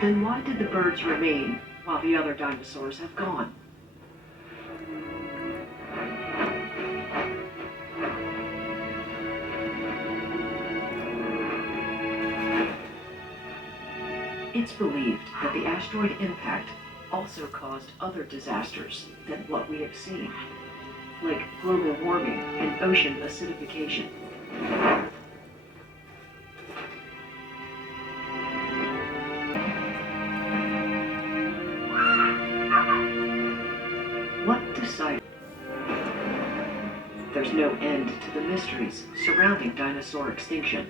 Then why did the birds remain while the other dinosaurs have gone? It's believed that the asteroid impact also caused other disasters than what we have seen, like global warming and ocean acidification. What decided? There's no end to the mysteries surrounding dinosaur extinction.